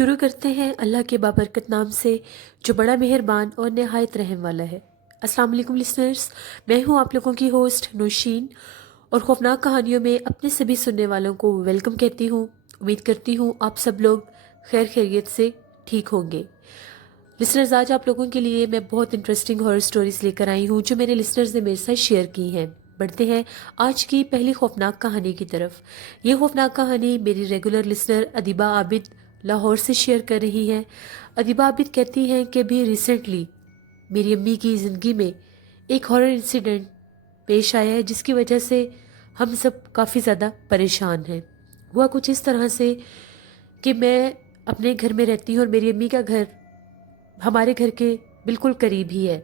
शुरू करते हैं अल्लाह के बाबरकत नाम से जो बड़ा मेहरबान और नहायत रहम वाला है। अस्सलाम वालेकुम लिसनर्स, मैं हूं आप लोगों की होस्ट नौशीन और खौफनाक कहानियों में अपने सभी सुनने वालों को वेलकम कहती हूं। उम्मीद करती हूं आप सब लोग खैर खैरियत से ठीक होंगे। लिसनर्स, आज आप लोगों के लिए मैं बहुत इंटरेस्टिंग हॉरर स्टोरीज लेकर आई हूं जो मेरे लिसनर्स ने मेरे साथ शेयर की हैं। बढ़ते हैं आज की पहली खौफनाक कहानी की तरफ। ये खौफनाक कहानी मेरी रेगुलर लिसनर अदीबा आबिद लाहौर से शेयर कर रही हैं। अदीबा आबिद कहती हैं कि अभी रिसेंटली मेरी अम्मी की ज़िंदगी में एक हॉरर इंसिडेंट पेश आया है जिसकी वजह से हम सब काफ़ी ज़्यादा परेशान हैं। हुआ कुछ इस तरह से कि मैं अपने घर में रहती हूँ और मेरी अम्मी का घर हमारे घर के बिल्कुल करीब ही है।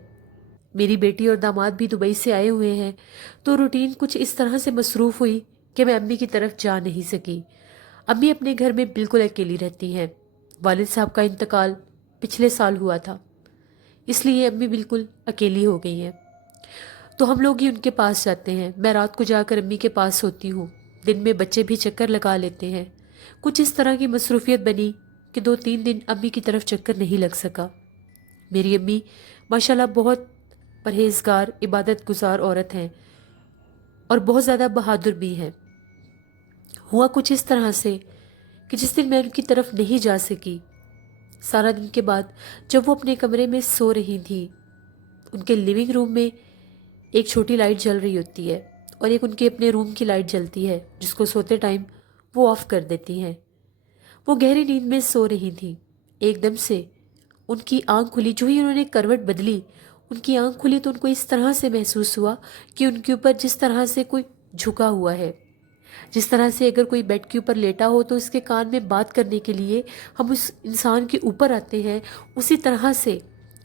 मेरी बेटी और दामाद भी दुबई से आए हुए हैं, तो रूटीन कुछ इस तरह से मसरूफ़ हुई कि मैं अम्मी की तरफ जा नहीं सकी। अम्मी अपने घर में बिल्कुल अकेली रहती हैं। वालिद साहब का इंतकाल पिछले साल हुआ था, इसलिए अम्मी बिल्कुल अकेली हो गई हैं। तो हम लोग ही उनके पास जाते हैं। मैं रात को जाकर अम्मी के पास सोती हूँ। दिन में बच्चे भी चक्कर लगा लेते हैं। कुछ इस तरह की मसरूफियत बनी कि 2-3 दिन अम्मी की तरफ चक्कर नहीं लग सका। मेरी अम्मी माशाल्लाह बहुत परहेजगार इबादत गुजार औरत हैं और बहुत ज़्यादा बहादुर भी हैं। हुआ कुछ इस तरह से कि जिस दिन मैं उनकी तरफ नहीं जा सकी, सारा दिन के बाद जब वो अपने कमरे में सो रही थी, उनके लिविंग रूम में एक छोटी लाइट जल रही होती है और एक उनके अपने रूम की लाइट जलती है जिसको सोते टाइम वो ऑफ कर देती हैं। वो गहरी नींद में सो रही थी। एकदम से उनकी आंख खुली। जो ही उन्होंने करवट बदली, उनकी आंख खुली तो उनको इस तरह से महसूस हुआ कि उनके ऊपर जिस तरह से कोई झुका हुआ है, जिस तरह से अगर कोई बेड के ऊपर लेटा हो तो उसके कान में बात करने के लिए हम उस इंसान के ऊपर आते हैं, उसी तरह से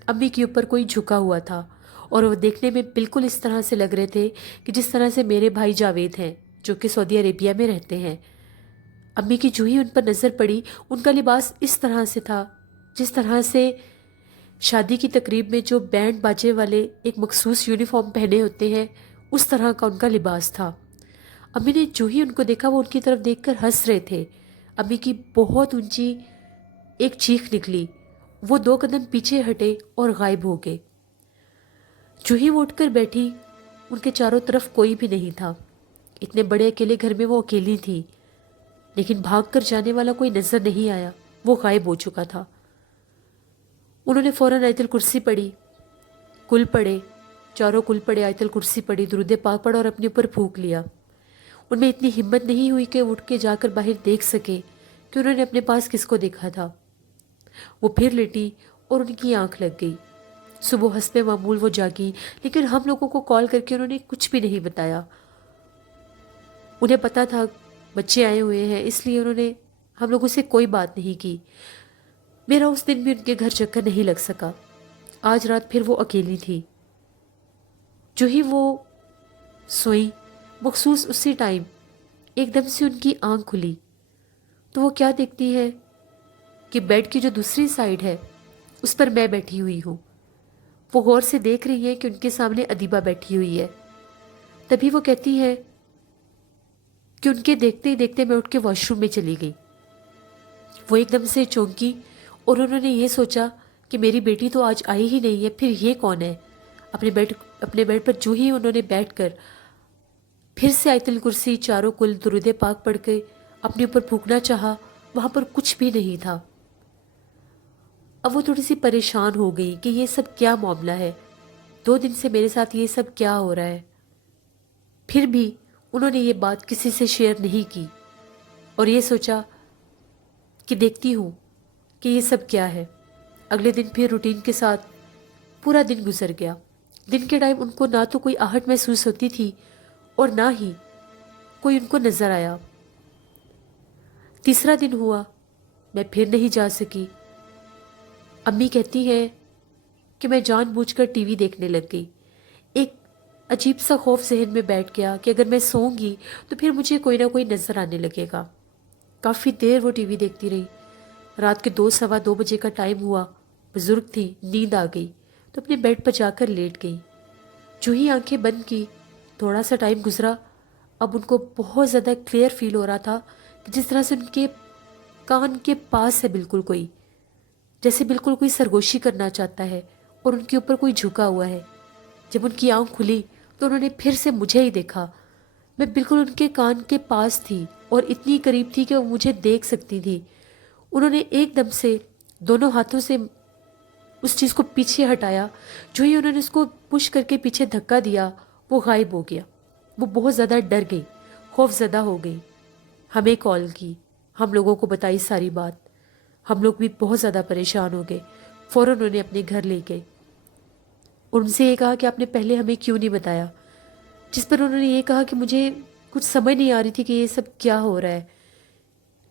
अम्मी के ऊपर कोई झुका हुआ था। और वो देखने में बिल्कुल इस तरह से लग रहे थे कि जिस तरह से मेरे भाई जावेद हैं जो कि सऊदी अरेबिया में रहते हैं। अम्मी की जो ही उन पर नज़र पड़ी, उनका लिबास इस तरह से था जिस तरह से शादी की तकरीब में जो बैंड बाजे वाले एक मखसूस यूनिफॉर्म पहने होते हैं, उस तरह का उनका लिबास था। अम्मी ने जो ही उनको देखा वो उनकी तरफ देखकर हंस रहे थे। अम्मी की बहुत ऊंची एक चीख निकली। वो 2 कदम पीछे हटे और गायब हो गए। जो ही वो उठकर बैठी, उनके चारों तरफ कोई भी नहीं था। इतने बड़े अकेले घर में वो अकेली थी, लेकिन भागकर जाने वाला कोई नजर नहीं आया। वो गायब हो चुका था। उन्होंने फौरन आयतुल कुर्सी पढ़ी, कुल पढ़े, चारों कुल पढ़े, आयतुल कुर्सी पढ़ी, दुरूद पाक पढ़ा और अपने ऊपर फूंक लिया। उनमें इतनी हिम्मत नहीं हुई कि उठ के जाकर बाहर देख सके कि उन्होंने अपने पास किसको देखा था। वो फिर लेटी और उनकी आंख लग गई। सुबह हस्बे मामूल वो जागी, लेकिन हम लोगों को कॉल करके उन्होंने कुछ भी नहीं बताया। उन्हें पता था बच्चे आए हुए हैं, इसलिए उन्होंने हम लोगों से कोई बात नहीं की। मेरा उस दिन भी उनके घर चक्कर नहीं लग सका। आज रात फिर वो अकेली थी। जो ही वो सोई, मखसूस उसी टाइम एकदम से उनकी आंख खुली तो वो क्या देखती है कि बेड की जो दूसरी साइड है उस पर मैं बैठी हुई हूँ। वो गौर से देख रही है कि उनके सामने अदीबा बैठी हुई है। तभी वो कहती है कि उनके देखते ही देखते मैं उठ के वॉशरूम में चली गई। वो एकदम से चौंकी और उन्होंने ये सोचा कि मेरी बेटी तो आज आई ही नहीं है, फिर ये कौन है। अपने बेड पर जो ही उन्होंने बैठकर फिर से आयतुल कुर्सी, चारों कुल, दुरूद पाक पढ़ के अपने ऊपर फूंकना चाहा, वहां पर कुछ भी नहीं था। अब वो थोड़ी सी परेशान हो गई कि ये सब क्या मामला है, 2 दिन से मेरे साथ ये सब क्या हो रहा है। फिर भी उन्होंने ये बात किसी से शेयर नहीं की और ये सोचा कि देखती हूँ कि ये सब क्या है। अगले दिन फिर रूटीन के साथ पूरा दिन गुजर गया। दिन के टाइम उनको ना तो कोई आहट महसूस होती थी और ना ही कोई उनको नजर आया। तीसरा दिन हुआ, मैं फिर नहीं जा सकी। अम्मी कहती है कि मैं जानबूझकर टीवी देखने लग गई। एक अजीब सा खौफ जहन में बैठ गया कि अगर मैं सोऊंगी तो फिर मुझे कोई ना कोई नजर आने लगेगा। काफ़ी देर वो टीवी देखती रही। रात के 2-2:15 बजे का टाइम हुआ। बुजुर्ग थी, नींद आ गई तो अपने बेड पर जाकर लेट गई। जो ही आंखें बंद की, थोड़ा सा टाइम गुजरा। अब उनको बहुत ज़्यादा क्लियर फील हो रहा था कि जिस तरह से उनके کان کے پاس ہے بالکل کوئی، جیسے بالکل کوئی سرگوشی کرنا چاہتا ہے اور ان کے اوپر کوئی جھکا ہوا ہے۔ جب ان کی آنکھ کھلی تو انہوں نے پھر سے مجھے ہی دیکھا۔ میں بالکل ان کے کان کے پاس تھی اور اتنی قریب تھی کہ وہ مجھے دیکھ سکتی تھی۔ انہوں نے ایک دم سے دونوں ہاتھوں سے اس چیز کو پیچھے ہٹایا۔ جو ہی انہوں نے اس کو پش کر کے پیچھے دھکا دیا، وہ غائب ہو گیا۔ وہ بہت زیادہ ڈر گئی، خوف زدہ ہو گئی۔ ہمیں کال کی، ہم لوگوں کو بتائی ساری بات۔ ہم لوگ بھی بہت زیادہ پریشان ہو گئے۔ فوراً انہوں نے اپنے گھر لے گئے۔ ان سے یہ کہا کہ آپ نے پہلے ہمیں کیوں نہیں بتایا، جس پر انہوں نے یہ کہا کہ مجھے کچھ سمجھ نہیں آ رہی تھی کہ یہ سب کیا ہو رہا ہے،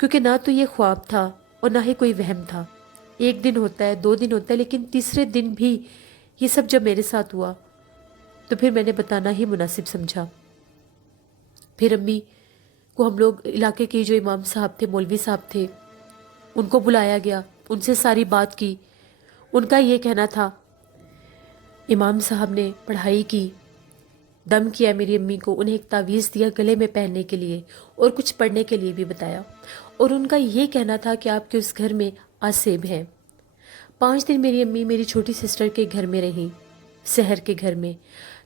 کیونکہ نہ تو یہ خواب تھا اور نہ ہی کوئی وہم تھا۔ ایک دن ہوتا ہے، 2 دن ہوتا ہے، لیکن تیسرے دن بھی یہ سب جب میرے ساتھ ہوا تو پھر میں نے بتانا ہی مناسب سمجھا۔ پھر امی کو ہم لوگ علاقے کے جو امام صاحب تھے، مولوی صاحب تھے، ان کو بلایا گیا، ان سے ساری بات کی۔ ان کا یہ کہنا تھا، امام صاحب نے پڑھائی کی، دم کیا میری امی کو، انہیں ایک تعویذ دیا گلے میں پہننے کے لیے اور کچھ پڑھنے کے لیے بھی بتایا، اور ان کا یہ کہنا تھا کہ آپ کے اس گھر میں آسیب ہے۔ 5 دن میری امی میری چھوٹی سسٹر کے گھر میں رہیں، شہر کے گھر میں،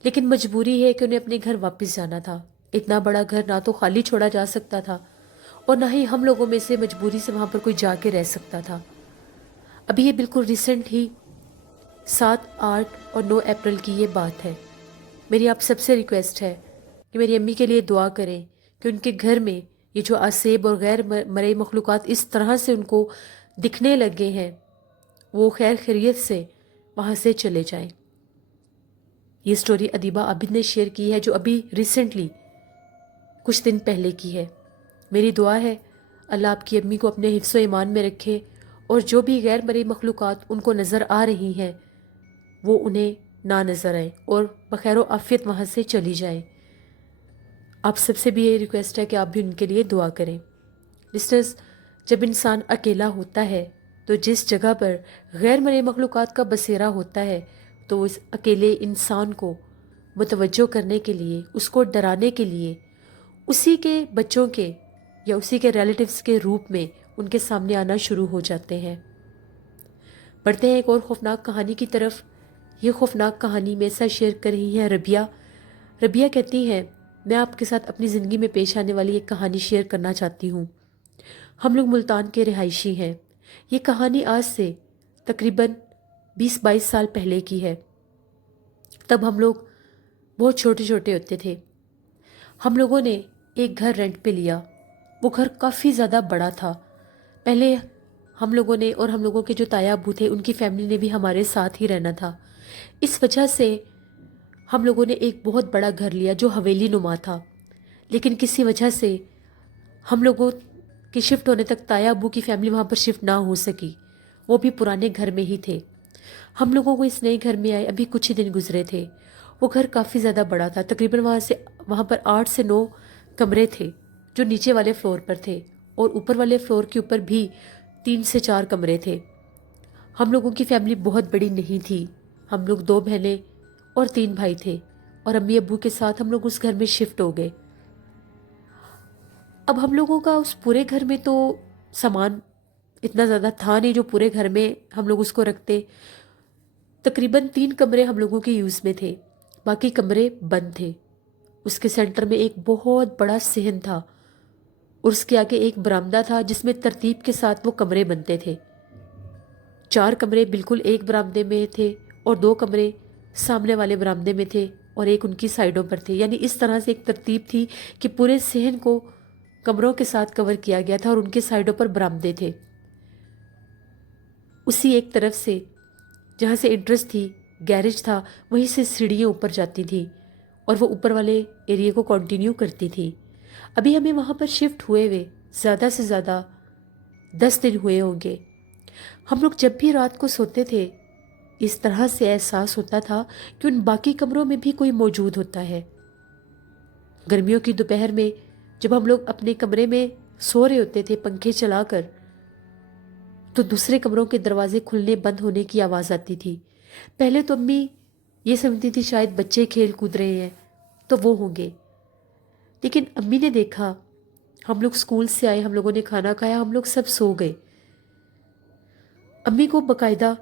لیکن مجبوری ہے کہ انہیں اپنے گھر واپس جانا تھا۔ اتنا بڑا گھر نہ تو خالی چھوڑا جا سکتا تھا اور نہ ہی ہم لوگوں میں سے مجبوری سے وہاں پر کوئی جا کے رہ سکتا تھا۔ ابھی یہ بالکل ریسنٹ ہی 7، 8 اور 9 اپریل کی یہ بات ہے۔ میری آپ سب سے ریکویسٹ ہے کہ میری امی کے لیے دعا کریں کہ ان کے گھر میں یہ جو آسیب اور غیر مرئی مخلوقات اس طرح سے ان کو دکھنے لگے ہیں، وہ خیر خیریت سے وہاں سے چلے جائیں۔ یہ سٹوری ادیبہ عابد نے شیئر کی ہے، جو ابھی ریسنٹلی کچھ دن پہلے کی ہے۔ میری دعا ہے اللہ آپ کی امی کو اپنے حفظ و ایمان میں رکھے، اور جو بھی غیر مرئی مخلوقات ان کو نظر آ رہی ہیں وہ انہیں نہ نظر آئیں اور بخیر و عافیت وہاں سے چلی جائیں۔ آپ سب سے بھی یہ ریکویسٹ ہے کہ آپ بھی ان کے لیے دعا کریں۔ لسٹرز، جب انسان اکیلا ہوتا ہے تو جس جگہ پر غیر مرئی مخلوقات کا بسیرا ہوتا ہے تو اس اکیلے انسان کو متوجہ کرنے کے لیے، اس کو ڈرانے کے لیے، اسی کے بچوں کے یا اسی کے ریلیٹیوز کے روپ میں ان کے سامنے آنا شروع ہو جاتے ہیں۔ بڑھتے ہیں ایک اور خوفناک کہانی کی طرف۔ یہ خوفناک کہانی میں ایسا شیئر کر رہی ہیں ربیہ۔ ربیہ کہتی ہیں، میں آپ کے ساتھ اپنی زندگی میں پیش آنے والی ایک کہانی شیئر کرنا چاہتی ہوں۔ ہم لوگ ملتان کے رہائشی ہیں۔ یہ کہانی آج سے تقریباً 20-22 سال پہلے کی ہے۔ تب ہم لوگ بہت چھوٹے چھوٹے ہوتے تھے۔ ہم لوگوں نے ایک گھر رینٹ پہ لیا۔ وہ گھر کافی زیادہ بڑا تھا۔ پہلے ہم لوگوں نے اور ہم لوگوں کے جو تایا ابو تھے، ان کی فیملی نے بھی ہمارے ساتھ ہی رہنا تھا۔ اس وجہ سے ہم لوگوں نے ایک بہت بڑا گھر لیا جو حویلی نما تھا، لیکن کسی وجہ سے ہم لوگوں کے شفٹ ہونے تک تایا ابو کی فیملی وہاں پر شفٹ نہ ہو سکی۔ وہ بھی پرانے گھر میں ہی تھے۔ ہم لوگوں کو اس نئے گھر میں آئے ابھی کچھ ہی دن گزرے تھے۔ وہ گھر کافی زیادہ بڑا تھا، تقریباً وہاں پر 8 سے 9 کمرے تھے جو نیچے والے فلور پر تھے، اور اوپر والے فلور کے اوپر بھی 3 سے 4 کمرے تھے۔ ہم لوگوں کی فیملی بہت بڑی نہیں تھی۔ ہم لوگ 2 بہنیں اور 3 بھائی تھے، اور امی ابو کے ساتھ ہم لوگ اس گھر میں شفٹ ہو گئے۔ اب ہم لوگوں کا اس پورے گھر میں تو سامان اتنا زیادہ تھا نہیں جو پورے گھر میں ہم لوگ اس کو رکھتے۔ تقریباً 3 کمرے ہم لوگوں کے یوز میں تھے، باقی کمرے بند تھے۔ اس کے سینٹر میں ایک بہت بڑا صحن تھا، اور اس کے آگے ایک برآمدہ تھا جس میں ترتیب کے ساتھ وہ کمرے بنتے تھے۔ 4 کمرے بالکل ایک برآمدے میں تھے، اور 2 کمرے سامنے والے برآمدے میں تھے، اور ایک ان کی سائڈوں پر تھے۔ یعنی اس طرح سے ایک ترتیب تھی کہ پورے صحن کو کمروں کے ساتھ کور کیا گیا تھا، اور ان کے سائڈوں پر برآمدے تھے۔ اسی ایک طرف سے جہاں سے انٹرس تھی، گیریج تھا، وہیں سے سیڑھیاں اوپر جاتی تھی اور وہ اوپر والے ایریے کو کنٹینیو کرتی تھی۔ ابھی ہمیں وہاں پر شفٹ ہوئے زیادہ سے زیادہ 10 دن ہوئے ہوں گے۔ ہم لوگ جب بھی رات کو سوتے تھے، اس طرح سے احساس ہوتا تھا کہ ان باقی کمروں میں بھی کوئی موجود ہوتا ہے۔ گرمیوں کی دوپہر میں جب ہم لوگ اپنے کمرے میں سو رہے ہوتے تھے پنکھے چلا کر، تو دوسرے کمروں کے دروازے کھلنے بند ہونے کی آواز آتی تھی۔ پہلے تو امی یہ سمجھتی تھی شاید بچے کھیل کود رہے ہیں تو وہ ہوں گے، لیکن امی نے دیکھا हम लोग स्कूल से आए, हम लोगों ने खाना खाया, हम लोग सब सो गए। अम्मी को बकायदा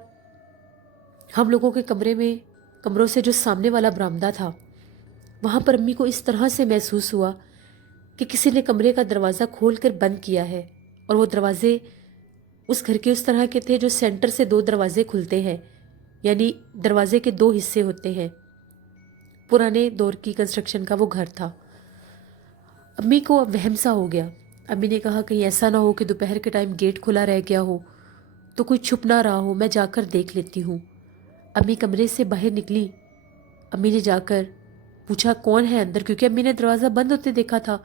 हम लोगों के कमरों से जो सामने वाला बरामदा था, वहाँ पर अम्मी को इस तरह से महसूस हुआ कि किसी ने कमरे का दरवाज़ा खोल कर बंद किया है। और वो दरवाजे उस घर के उस तरह के थे जो सेंटर से दो दरवाजे खुलते हैं, यानी दरवाजे के दो हिस्से होते हैं। पुराने दौर की कंस्ट्रक्शन का वो घर था। अम्मी को अब वहम सा हो गया। अम्मी ने कहा कहीं ऐसा ना हो कि दोपहर के टाइम गेट खुला रह गया हो, तो कोई छुप ना रहा हो, मैं जाकर देख लेती हूँ। अम्मी कमरे से बाहर निकली। अम्मी ने जाकर पूछा कौन है अंदर, क्योंकि अम्मी ने दरवाज़ा बंद होते देखा था।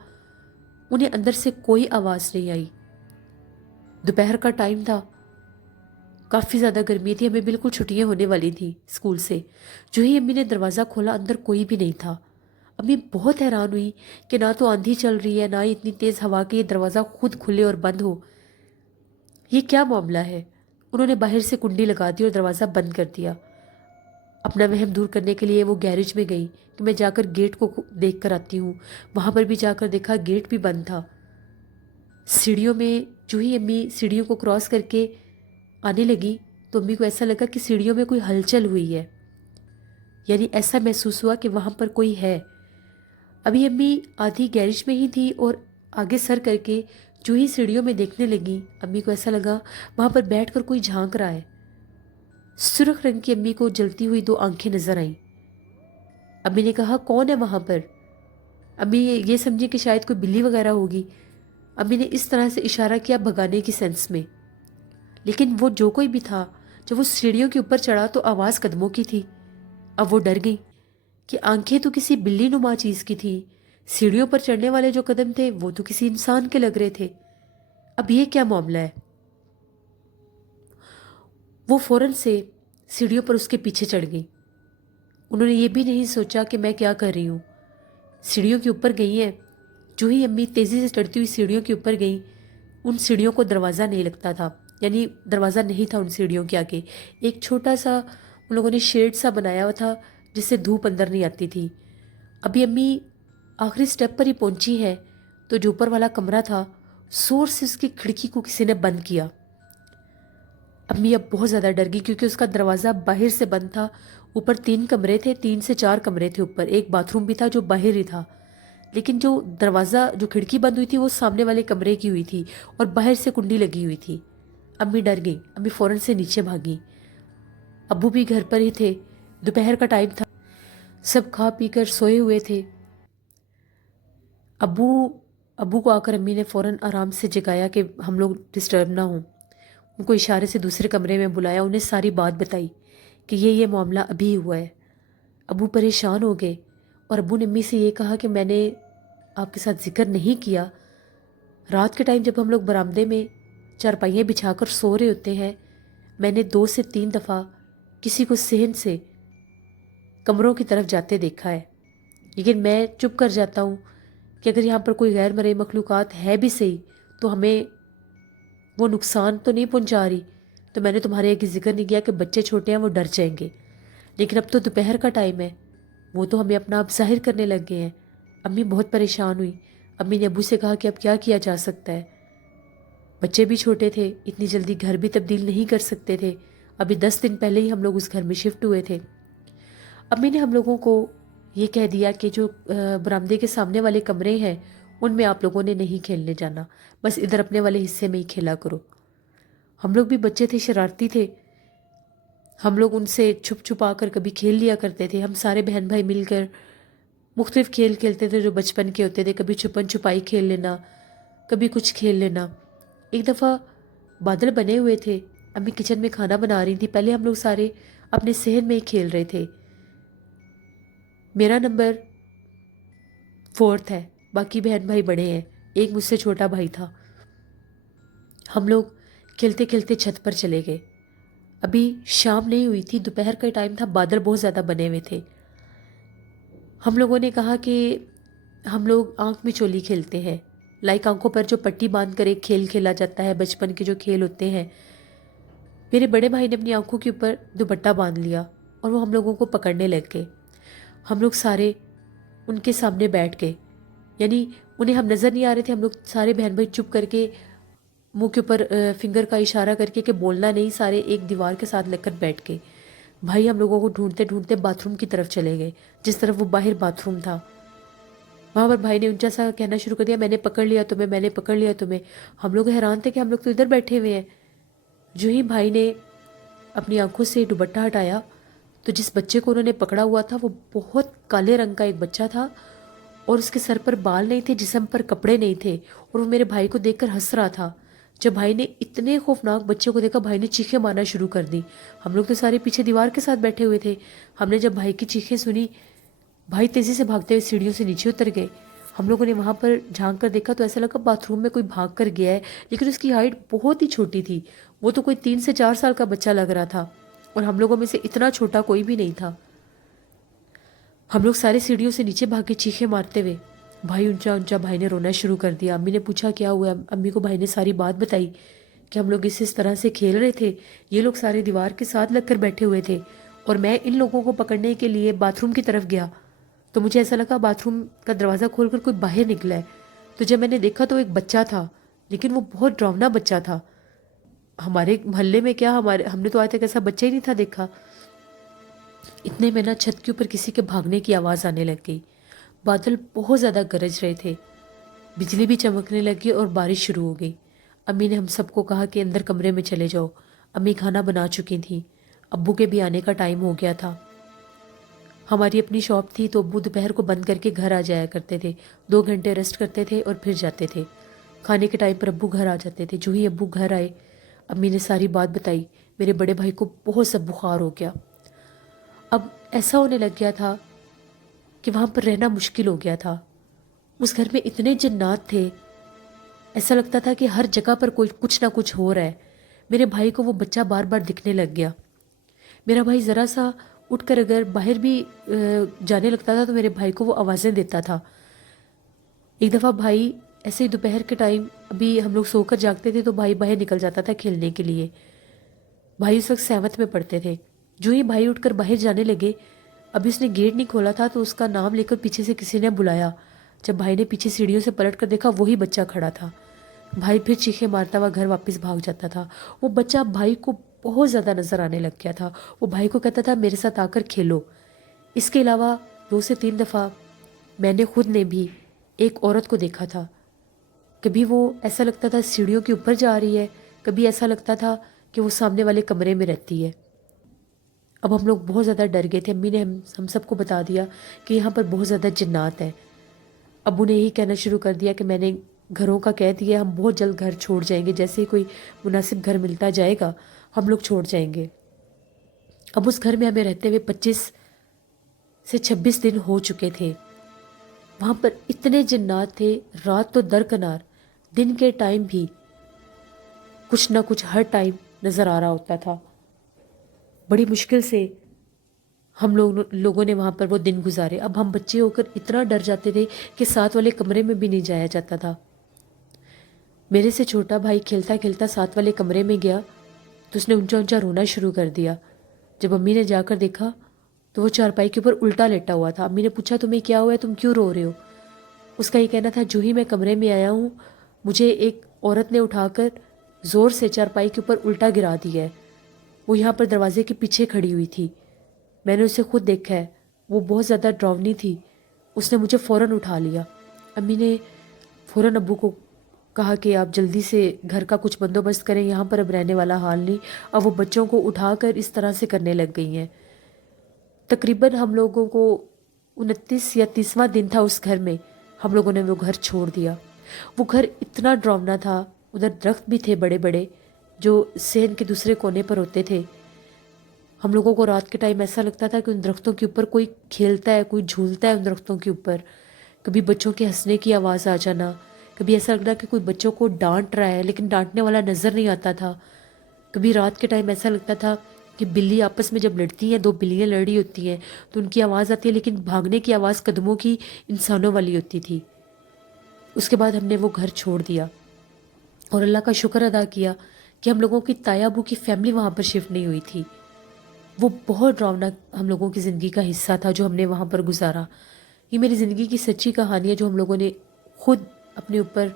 उन्हें अंदर से कोई आवाज़ नहीं आई। दोपहर का टाइम था, काफ़ी ज़्यादा गर्मी थी, हमें बिल्कुल छुट्टियां होने वाली थी स्कूल से। जो ही अम्मी ने दरवाज़ा खोला, अंदर कोई भी नहीं था। अम्मी बहुत हैरान हुई कि ना तो आंधी चल रही है, ना ही इतनी तेज़ हवा कि ये दरवाज़ा खुद खुले और बंद हो। ये क्या मामला है? उन्होंने बाहर से कुंडी लगा दी और दरवाज़ा बंद कर दिया। अपना वहम दूर करने के लिए वो गैरेज में गई कि मैं जाकर गेट को देख कर आती हूँ। वहाँ पर भी जाकर देखा, गेट भी बंद था। सीढ़ियों में जो ही अम्मी सीढ़ियों को क्रॉस करके आने लगी, तो अम्मी को ऐसा लगा कि सीढ़ियों में कोई हलचल हुई है, यानी ऐसा महसूस हुआ कि वहाँ पर कोई है। अभी अम्मी आधी गैरेज में ही थी और आगे सर करके जो ही सीढ़ियों में देखने लगी, अम्मी को ऐसा लगा वहाँ पर बैठकर कोई झांक रहा है। सुर्ख रंग की अम्मी को जलती हुई दो आंखें नजर आईं। अम्मी ने कहा कौन है वहाँ पर? अम्मी ये समझी कि शायद कोई बिल्ली वगैरह होगी। अम्मी ने इस तरह से इशारा किया भगाने की सेंस में, लेकिन वो जो कोई भी था, जब वो सीढ़ियों के ऊपर चढ़ा तो आवाज़ कदमों की थी। अब वो डर गई कि आंखें तो किसी बिल्ली नुमा चीज़ की थी, सीढ़ियों पर चढ़ने वाले जो कदम थे वो तो किसी इंसान के लग रहे थे। अब ये क्या मामला है? वो फौरन से सीढ़ियों पर उसके पीछे चढ़ गई। उन्होंने ये भी नहीं सोचा कि मैं क्या कर रही हूँ। सीढ़ियों के ऊपर गई है। जो ही अम्मी तेज़ी से चढ़ती हुई सीढ़ियों के ऊपर गई, उन सीढ़ियों को दरवाज़ा नहीं लगता था, यानी दरवाज़ा नहीं था उन सीढ़ियों के आगे। एक छोटा सा उन लोगों ने शेड सा बनाया हुआ था जिससे धूप अंदर नहीं आती थी। अभी अम्मी आखिरी स्टेप पर ही पहुंची है तो जो ऊपर वाला कमरा था, जोर से उसकी खिड़की को किसी ने बंद किया। अम्मी अब बहुत ज़्यादा डर गई क्योंकि उसका दरवाज़ा बाहर से बंद था। ऊपर 3 कमरे थे, 3 से 4 कमरे थे ऊपर, एक बाथरूम भी था जो बाहर ही था। लेकिन जो दरवाज़ा जो खिड़की बंद हुई थी वो सामने वाले कमरे की हुई थी और बाहर से कुंडी लगी हुई थी। अम्मी डर गई। अम्मी फ़ौरन से नीचे भागी। अब्बू भी घर पर ही थे। दोपहर का टाइम था, सब खा पी कर सोए हुए थे। अब्बू अब्बू को आकर अम्मी ने फ़ौरन आराम से जगाया कि हम लोग डिस्टर्ब ना हों। उनको इशारे से दूसरे कमरे में बुलाया, उन्हें सारी बात बताई कि ये मामला अभी हुआ है। अब्बू परेशान हो गए और अब्बू ने अम्मी से ये कहा कि मैंने आपके साथ जिक्र नहीं किया, रात के टाइम जब हम लोग बरामदे में चारपाइयाँ बिछाकर सो रहे होते हैं, मैंने 2 से 3 दफ़ा किसी को सहन से कमरों की तरफ जाते देखा है। लेकिन मैं चुप कर जाता हूँ कि अगर यहाँ पर कोई गैर मरई मखलूक़ात है भी सही तो हमें वो नुकसान तो नहीं पहुँचा रही। तो मैंने तुम्हारे आगे जिक्र नहीं किया कि बच्चे छोटे हैं, वो डर जाएंगे। लेकिन अब तो दोपहर का टाइम है, वो तो हमें अपना आप जाहिर करने लग गए हैं। अम्मी बहुत परेशान हुई। अम्मी ने अब्बू से कहा कि अब क्या किया जा सकता है। बच्चे भी छोटे थे, इतनी जल्दी घर भी तब्दील नहीं कर सकते थे। अभी 10 दिन पहले ही हम लोग उस घर में शिफ्ट हुए थे। अम्मी ने हम लोगों को ये कह दिया कि जो बरामदे के सामने वाले कमरे हैं उनमें आप लोगों ने नहीं खेलने जाना, बस इधर अपने वाले हिस्से में ही खेला करो। हम लोग भी बच्चे थे, शरारती थे। हम लोग उनसे छुप छुपा कर कभी खेल लिया करते थे। हम सारे बहन भाई मिलकर मुख्तलिफ खेल खेलते थे जो बचपन के होते थे। कभी छुपन छुपाई खेल लेना, कभी कुछ खेल लेना। एक दफ़ा बादल बने हुए थे, अम्मी किचन में खाना बना रही थी। पहले हम लोग सारे अपने सहन में ही खेल रहे थे। मेरा नंबर 4th है, बाकी बहन भाई बड़े हैं, एक मुझसे छोटा भाई था। हम लोग खेलते खेलते छत पर चले गए। अभी शाम नहीं हुई थी, दोपहर का टाइम था, बादल बहुत ज़्यादा बने हुए थे। हम लोगों ने कहा कि हम लोग आंख मिचोली खेलते हैं, लाइक आंखों पर जो पट्टी बांध कर एक खेल खेला जाता है, बचपन के जो खेल होते हैं। मेरे बड़े भाई ने अपनी आंखों के ऊपर दुपट्टा बांध लिया और वो हम लोगों को पकड़ने लग गए। हम लोग सारे उनके सामने बैठ गए। यानी उन्हें हम नज़र नहीं आ रहे थे। हम लोग सारे बहन भाई चुप करके मुंह के ऊपर फिंगर का इशारा करके कि बोलना नहीं, सारे एक दीवार के साथ लगकर बैठ के भाई हम लोगों को ढूंढते ढूंढते बाथरूम की तरफ चले गए, जिस तरफ वो बाहर बाथरूम था। वहाँ पर भाई ने ऊंचा सा कहना शुरू कर दिया, मैंने पकड़ लिया तुम्हें, मैंने पकड़ लिया तुम्हें। हम लोग हैरान थे कि हम लोग तो इधर बैठे हुए हैं। जो ही भाई ने अपनी आंखों से दुपट्टा हटाया तो जिस बच्चे को उन्होंने पकड़ा हुआ था वो बहुत काले रंग का एक बच्चा था, और उसके सर पर बाल नहीं थे, जिस्म पर कपड़े नहीं थे, और वो मेरे भाई को देखकर हंस रहा था। जब भाई ने इतने खौफनाक बच्चे को देखा, भाई ने चीखें मारना शुरू कर दी। हम लोग तो सारे पीछे दीवार के साथ बैठे हुए थे। हमने जब भाई की चीखें सुनी, भाई तेजी से भागते हुए सीढ़ियों से नीचे उतर गए। हम लोगों ने वहाँ पर झांक कर देखा तो ऐसा लगा बाथरूम में कोई भाग कर गया है, लेकिन उसकी हाइट बहुत ही छोटी थी। वो तो कोई 3 से 4 साल का बच्चा लग रहा था, और हम लोगों में से इतना छोटा कोई भी नहीं था। हम लोग सारे सीढ़ियों से नीचे भागे चीखें मारते हुए। भाई ऊंचा ऊंचा भाई ने रोना शुरू कर दिया। अम्मी ने पूछा क्या हुआ। अम्मी को भाई ने सारी बात बताई कि हम लोग इस तरह से खेल रहे थे, ये लोग सारे दीवार के साथ लगकर बैठे हुए थे, और मैं इन लोगों को पकड़ने के लिए बाथरूम की तरफ गया तो मुझे ऐसा लगा बाथरूम का दरवाज़ा खोलकर कोई बाहर निकला है। तो जब मैंने देखा तो एक बच्चा था, लेकिन वो बहुत डरावना बच्चा था। हमारे मोहल्ले में क्या, हमने तो आज तक ऐसा बच्चा ही नहीं था देखा। इतने में ना छत के ऊपर किसी के भागने की आवाज़ आने लग गई। बादल बहुत ज़्यादा गरज रहे थे, बिजली भी चमकने लगी और बारिश शुरू हो गई। अम्मी ने हम सबको कहा कि अंदर कमरे में चले जाओ। अम्मी खाना बना चुकी थी, अब्बू के भी आने का टाइम हो गया था। हमारी अपनी शॉप थी तो अब्बू दोपहर को बंद करके घर आ जाया करते थे। 2 घंटे रेस्ट करते थे और फिर जाते थे। खाने के टाइम पर अब्बू घर आ जाते थे। जो ही अब्बू घर आए, अम्मी ने सारी बात बताई। मेरे बड़े भाई को बहुत सा बुखार हो गया। अब ऐसा होने लग गया था कि वहाँ पर रहना मुश्किल हो गया था। उस घर में इतने जिन्नात थे, ऐसा लगता था कि हर जगह पर कोई कुछ ना कुछ हो रहा है। मेरे भाई को वो बच्चा बार बार दिखने लग गया। मेरा भाई ज़रा सा उठकर अगर बाहर भी जाने लगता था तो मेरे भाई को वो आवाज़ें देता था। एक दफ़ा भाई ऐसे ही दोपहर के टाइम, अभी हम लोग सोकर जागते थे तो भाई बाहर निकल जाता था खेलने के लिए। भाई उस वक्त 7th में पढ़ते थे। जो ही भाई उठकर बाहर जाने लगे, अभी उसने गेट नहीं खोला था तो उसका नाम लेकर पीछे से किसी ने बुलाया। जब भाई ने पीछे सीढ़ियों से पलट कर देखा, वही बच्चा खड़ा था। भाई फिर चीखें मारता हुआ घर वापस भाग जाता था। वो बच्चा भाई को बहुत ज़्यादा नज़र आने लग गया था। वो भाई को कहता था मेरे साथ आकर खेलो। इसके अलावा 2 से 3 दफ़ा मैंने खुद ने भी एक औरत को देखा था। कभी वो ऐसा लगता था सीढ़ियों के ऊपर जा रही है, कभी ऐसा लगता था कि वो सामने वाले कमरे में रहती है। अब हम लोग बहुत ज़्यादा डर गए थे। अम्मी ने हम सबको बता दिया कि यहाँ पर बहुत ज़्यादा जिन्नात है। अब्बू ने यही कहना शुरू कर दिया कि मैंने घरों का कह दिया, हम बहुत जल्द घर छोड़ जाएंगे, जैसे ही कोई मुनासिब घर मिलता जाएगा हम लोग छोड़ जाएंगे। अब उस घर में हमें रहते हुए 25 से 26 दिन हो चुके थे। वहाँ पर इतने जिन्नात थे, रात तो दरकिनार, दिन के टाइम भी कुछ ना कुछ हर टाइम नज़र आ रहा होता था। बड़ी मुश्किल से हम लोगों ने वहाँ पर वो दिन गुजारे। अब हम बच्चे होकर इतना डर जाते थे कि साथ वाले कमरे में भी नहीं जाया जाता था। मेरे से छोटा भाई खेलता खेलता साथ वाले कमरे में गया तो उसने ऊंचा ऊंचा रोना शुरू कर दिया। जब अम्मी ने जाकर देखा तो वो चारपाई के ऊपर उल्टा लेटा हुआ था। अम्मी ने पूछा तुम्हें क्या हुआ है, तुम क्यों रो रहे हो। उसका ये कहना था जो ही मैं कमरे में आया हूँ मुझे एक औरत ने उठाकर ज़ोर से चारपाई के ऊपर उल्टा गिरा दिया है। वो यहाँ पर दरवाजे के पीछे खड़ी हुई थी, मैंने उसे खुद देखा है। वो बहुत ज़्यादा डरावनी थी। उसने मुझे फ़ौरन उठा लिया। अम्मी ने फ़ौरन अब्बू को कहा कि आप जल्दी से घर का कुछ बंदोबस्त करें, यहाँ पर अब रहने वाला हाल नहीं। अब वो बच्चों को उठाकर इस तरह से करने लग गई हैं। तकरीबन हम लोगों को 29 या 30वां दिन था उस घर में, हम लोगों ने वो घर छोड़ दिया। वो घर इतना डरावना था, उधर दरख्त भी थे बड़े बड़े जो सहन के दूसरे कोने पर होते थे। हम लोगों को रात के टाइम ऐसा लगता था कि उन दरख्तों के ऊपर कोई खेलता है, कोई झूलता है उन दरख्तों के ऊपर। कभी बच्चों के हंसने की आवाज़ आ जाना, कभी ऐसा लगता कि कोई बच्चों को डांट रहा है लेकिन डांटने वाला नज़र नहीं आता था। कभी रात के टाइम ऐसा लगता था कि बिल्ली आपस में जब लड़ती हैं, 2 बिल्लियाँ लड़ रही होती हैं तो उनकी आवाज़ आती है लेकिन भागने की आवाज़ कदमों की इंसानों वाली होती थी। उसके बाद हमने वो घर छोड़ दिया और अल्लाह का शुक्र अदा किया कि हम लोगों की तायाबू की फैमिली वहाँ पर शिफ्ट नहीं हुई थी। वो बहुत डरावना हम लोगों की ज़िंदगी का हिस्सा था जो हमने वहाँ पर गुजारा। ये मेरी ज़िंदगी की सच्ची कहानी है जो हम लोगों ने خود اپنے اوپر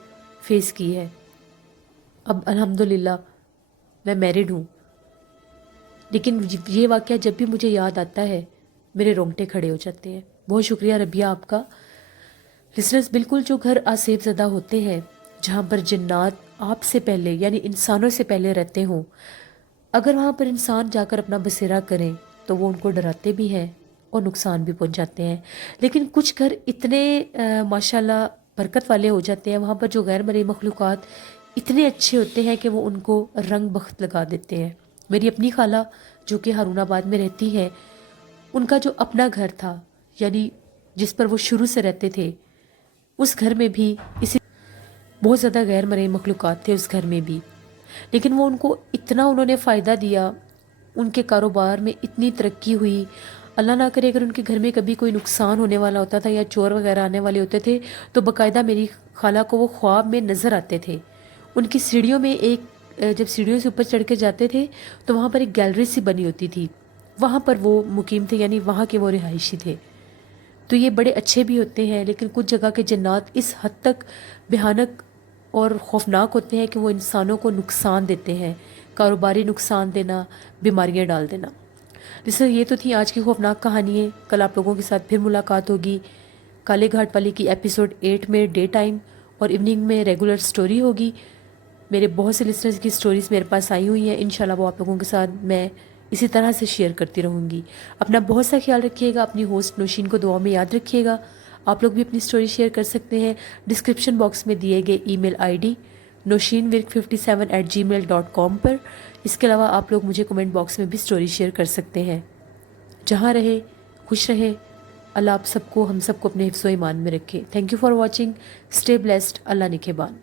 فیس کی ہے. اب الحمدللہ میں میرڈ ہوں، لیکن یہ واقعہ جب بھی مجھے یاد آتا ہے میرے رونگٹے کھڑے ہو جاتے ہیں. بہت شکریہ ربیہ آپ کا. لسنرز، بالکل جو گھر آسیب زدہ ہوتے ہیں، جہاں پر جنات آپ سے پہلے یعنی انسانوں سے پہلے رہتے ہوں، اگر وہاں پر انسان جا کر اپنا بسیرا کریں تو وہ ان کو ڈراتے بھی ہیں اور نقصان بھی پہنچاتے ہیں. لیکن کچھ گھر اتنے ماشاءاللہ برکت والے ہو جاتے ہیں، وہاں پر جو غیر مرئی مخلوقات اتنے اچھے ہوتے ہیں کہ وہ ان کو رنگ بخت لگا دیتے ہیں. میری اپنی خالہ جو کہ ہارون آباد میں رہتی ہے، ان کا جو اپنا گھر تھا یعنی جس پر وہ شروع سے رہتے تھے، اس گھر میں بھی اسی بہت زیادہ غیر مرئی مخلوقات تھے اس گھر میں بھی. لیکن وہ ان کو اتنا انہوں نے فائدہ دیا، ان کے کاروبار میں اتنی ترقی ہوئی. اللہ نہ کرے اگر ان کے گھر میں کبھی کوئی نقصان ہونے والا ہوتا تھا یا چور وغیرہ آنے والے ہوتے تھے تو باقاعدہ میری خالہ کو وہ خواب میں نظر آتے تھے. ان کی سیڑھیوں میں جب سیڑھیوں سے اوپر چڑھ کے جاتے تھے تو وہاں پر ایک گیلری سی بنی ہوتی تھی، وہاں پر وہ مقیم تھے، یعنی وہاں کے وہ رہائشی تھے. تو یہ بڑے اچھے بھی ہوتے ہیں، لیکن کچھ جگہ کے جنات اس حد تک بھیانک اور خوفناک ہوتے ہیں کہ وہ انسانوں کو نقصان دیتے ہیں، کاروباری نقصان دینا، بیماریاں ڈال دینا. جس سے یہ تو تھی آج کی خوفناک کہانیاں. کل آپ لوگوں کے ساتھ پھر ملاقات ہوگی کالے گھاٹ والی کی ایپیسوڈ 8 میں ڈے ٹائم، اور ایوننگ میں ریگولر سٹوری ہوگی. میرے بہت سے لسنرز کی سٹوریز میرے پاس آئی ہوئی ہیں، انشاءاللہ وہ آپ لوگوں کے ساتھ میں اسی طرح سے شیئر کرتی رہوں گی. اپنا بہت سا خیال رکھیے گا، اپنی ہوسٹ نوشین کو دعا میں یاد رکھیے گا. آپ لوگ بھی اپنی سٹوری شیئر کر سکتے ہیں ڈسکرپشن باکس میں دیے گئے ای میل آئی ڈی noshinvirk57@gmail.com پر. اس کے علاوہ آپ لوگ مجھے کمنٹ باکس میں بھی سٹوری شیئر کر سکتے ہیں. جہاں رہے خوش رہے. اللہ آپ سب کو، ہم سب کو اپنے حفظ و ایمان میں رکھے. Thank you for watching. Stay blessed. اللہ نگہبان.